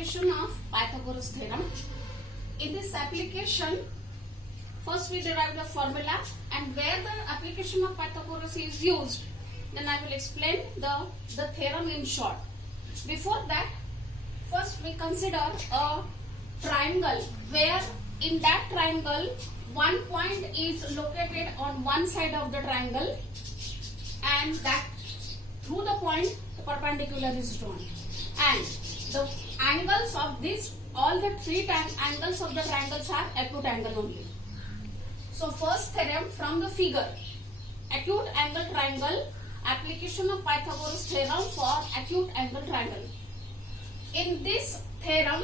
application of Pythagoras theorem. In this application, first we derive the formula, and where the application of Pythagoras is used, then I will explain the theorem in short. Before that, first we consider a triangle where in that triangle one point is located on one side of the triangle, and that through the point the perpendicular is drawn, and the angles of this, all the three angles of the triangles are acute angle only. So first theorem from the figure, acute angle triangle, application of Pythagoras theorem for acute angle triangle. In this theorem,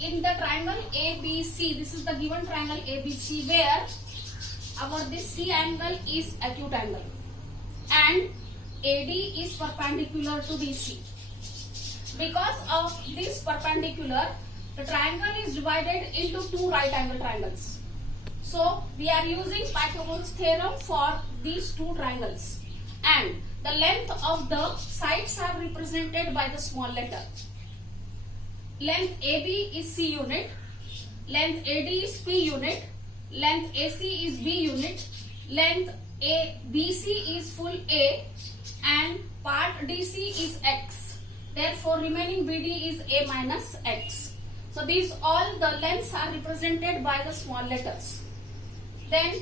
in the triangle ABC, this is the given triangle ABC, where our this C angle is acute angle and AD is perpendicular to BC. Because of this perpendicular, the triangle is divided into two right angle triangles. So we are using Pythagoras theorem for these two triangles, and the length of the sides are represented by the small letter. Length AB is C unit, length AD is P unit, length AC is B unit, length BC is full A, and part DC is X. Therefore, remaining BD is A minus X. So these all the lengths are represented by the small letters. Then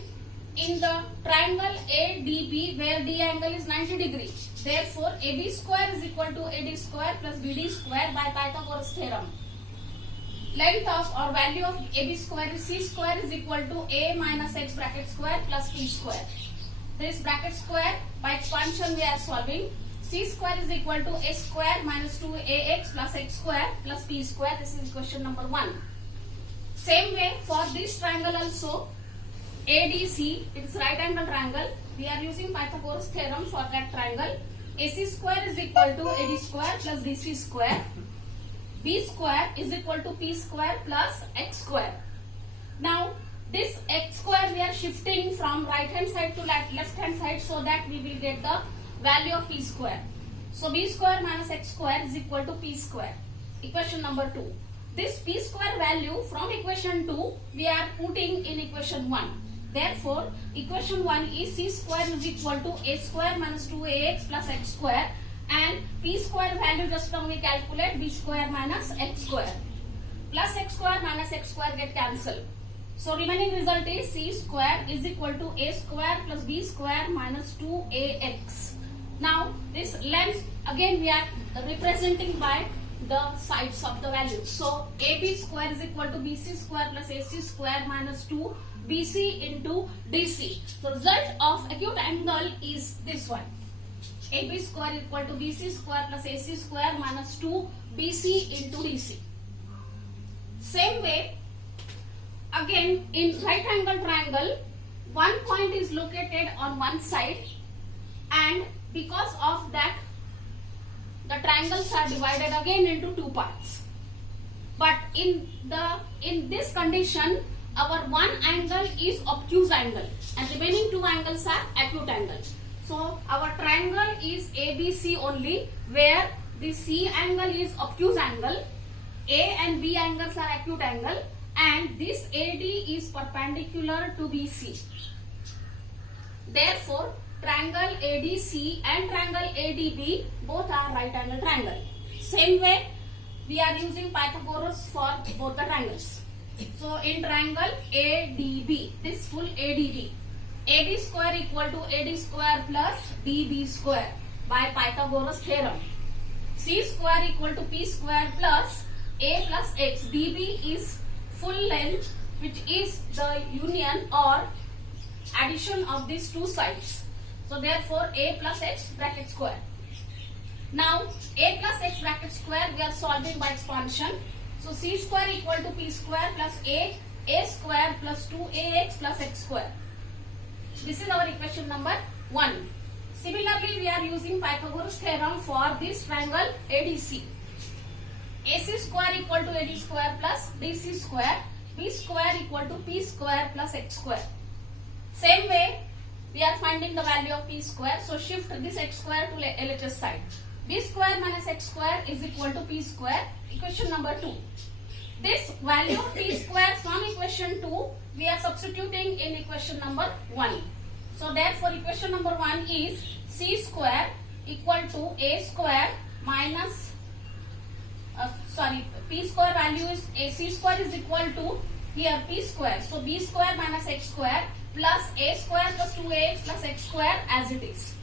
in the triangle ADB, where D angle is 90 degrees, therefore AB square is equal to AD square plus BD square by Pythagoras theorem. Length of or value of AB square is C square is equal to A minus X bracket square plus P square. This bracket square, by expansion we are solving. C square is equal to A square minus 2AX plus X square plus P square. This is question number 1. Same way for this triangle also, ADC, it is right angle triangle. We are using Pythagoras theorem for that triangle. AC square is equal to AD square plus DC square. B square is equal to P square plus X square. Now this X square we are shifting from right hand side to left hand side, so that we will get the value of P square. So B square minus X square is equal to P square. Equation number 2. This P square value from equation 2 we are putting in equation 1. Therefore, equation 1 is C square is equal to A square minus 2AX plus X square, and P square value just now we calculate B square minus X square. Plus X square minus X square get cancelled. So remaining result is C square is equal to A square plus B square minus 2AX. Now this length again we are representing by the sides of the values. So AB square is equal to BC square plus AC square minus 2 BC into DC. So result of acute angle is this one. AB square equal to BC square plus AC square minus 2 BC into DC. Same way, again in right angle triangle, one point is located on one side, and because of that the triangles are divided again into two parts. But in this condition, our one angle is obtuse angle and remaining two angles are acute angle. So our triangle is ABC only, where the C angle is obtuse angle, A and B angles are acute angle, and this AD is perpendicular to BC. Therefore, triangle ADC and triangle ADB both are right angle triangle. Same way we are using Pythagoras for both the triangles. So in triangle ADB, this full ADB, AB square equal to AD square plus DB square by Pythagoras theorem. C square equal to P square plus A plus X. DB is full length, which is the union or addition of these two sides. So therefore A plus X bracket square. Now A plus X bracket square we are solving by expansion. So C square equal to P square plus A square plus 2AX plus X square. This is our equation number 1. Similarly, we are using Pythagoras theorem for this triangle ADC. AC square equal to AD square plus DC square. B square equal to P square plus X square. Same way, we are finding the value of P square. So shift this X square to LHS side. b square minus x square is equal to p square. Equation number 2. This value p square from equation 2 we are substituting in equation number 1. So therefore equation number 1 is c square equal to a square minus p square value is c square is equal to here p square. So b square minus x square plus a square plus 2ax plus x square as it is.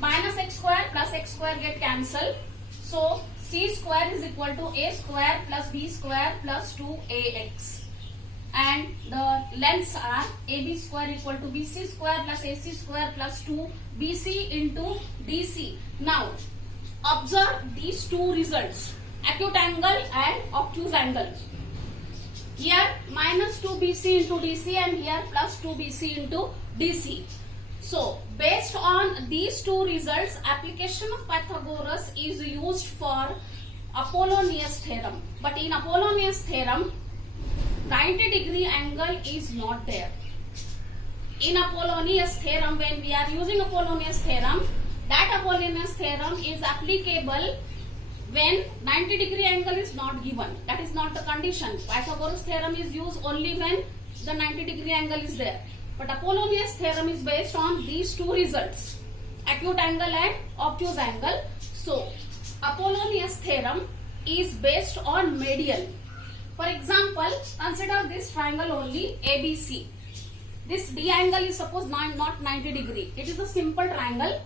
Minus x square plus x square get cancelled. So c square is equal to a square plus b square plus 2ax. And the lengths are ab square equal to bc square plus ac square plus 2bc into dc. Now observe these two results, acute angle and obtuse angle. Here minus 2bc into dc and here plus 2bc into dc. So based on these two results, application of Pythagoras is used for Apollonius theorem. But in Apollonius theorem, 90-degree angle is not there. In Apollonius theorem, when we are using Apollonius theorem, that Apollonius theorem is applicable when 90-degree angle is not given. That is not the condition. Pythagoras theorem is used only when the 90-degree angle is there. But Apollonius theorem is based on these two results, acute angle and obtuse angle. So Apollonius theorem is based on median. For example, consider this triangle only ABC. This D angle is suppose not 90 degree. It is a simple triangle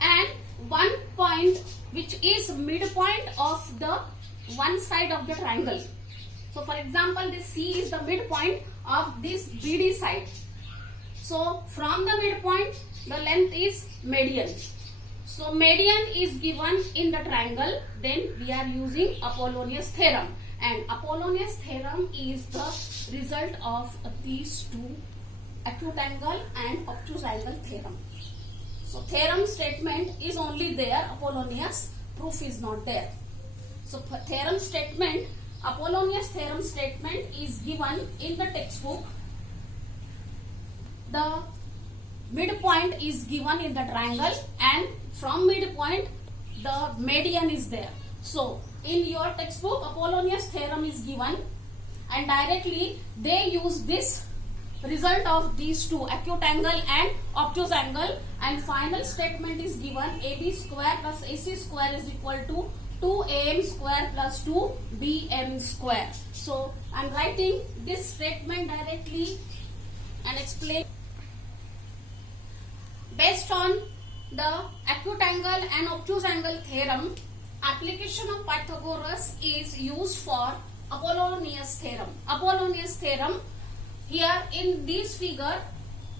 and one point which is midpoint of the one side of the triangle. So for example, this C is the midpoint of this BD side. So from the midpoint, the length is median. So median is given in the triangle, then we are using Apollonius theorem. And Apollonius theorem is the result of these two, acute angle and obtuse angle theorem. So theorem statement is only there, Apollonius proof is not there. So theorem statement, Apollonius theorem statement is given in the textbook. The midpoint is given in the triangle and from midpoint the median is there. So in your textbook Apollonius theorem is given and directly they use this result of these two, acute angle and obtuse angle, and final statement is given AB square plus AC square is equal to 2AM square plus 2BM square. So I am writing this statement directly and explain. Based on the acute angle and obtuse angle theorem, application of Pythagoras is used for Apollonius theorem. Apollonius theorem, here in this figure,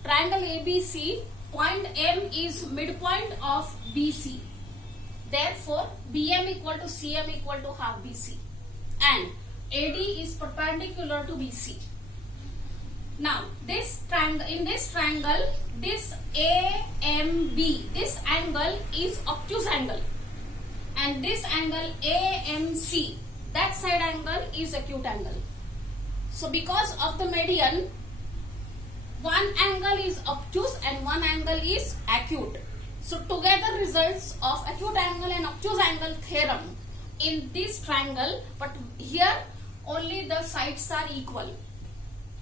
triangle ABC, point M is midpoint of BC. Therefore, BM equal to CM equal to half BC. And AD is perpendicular to BC. Now, this triangle, in this triangle, this AMB, this angle is obtuse angle. And this angle AMC, that side angle is acute angle. So because of the median, one angle is obtuse and one angle is acute. So together results of acute angle and obtuse angle theorem in this triangle, but here only the sides are equal.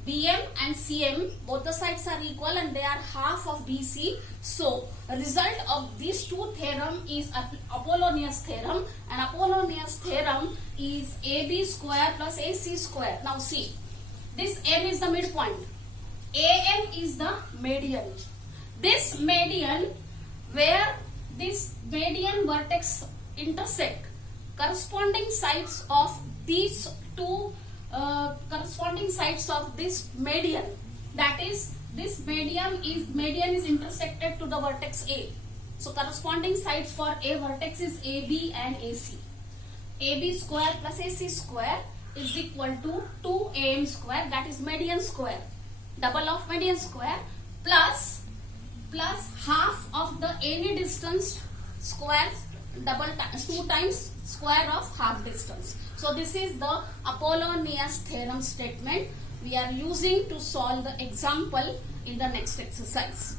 BM and CM, both the sides are equal and they are half of BC. So result of these two theorem is Apollonius theorem, and Apollonius theorem is AB square plus AC square. Now see, this M is the midpoint, AM is the median. This median, where this median vertex intersect, corresponding sides of these two corresponding sides of this median, that is this median is intersected to the vertex A. So corresponding sides for A vertex is AB and AC. AB square plus AC square is equal to 2AM square, that is median square, double of median square, plus half of the any distance square, two times square of half distance. So this is the Apollonius theorem statement we are using to solve the example in the next exercise.